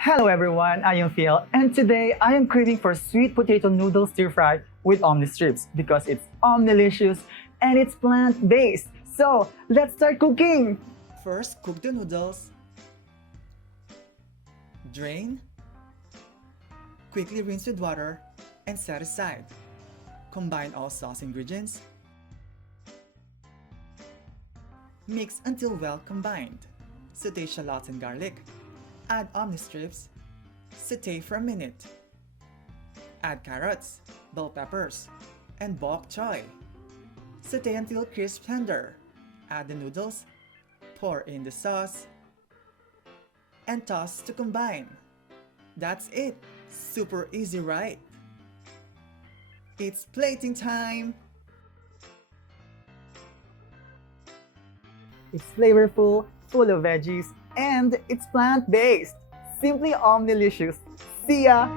Hello everyone, I am Phil, and today I am craving for sweet potato noodles stir fry with Omni Strips because it's omnilicious and it's plant-based. So, let's start cooking! First, cook the noodles. Drain. Quickly rinse with water and set aside. Combine all sauce ingredients. Mix until well combined. Saute shallots and garlic. Add Omni Strips. Saute for a minute. Add carrots, bell peppers, and bok choy. Saute until crisp tender. Add the noodles. Pour in the sauce. And toss to combine. That's it! Super easy, right? It's plating time! It's flavorful, full of veggies, and it's plant-based. Simply omnilicious. See ya!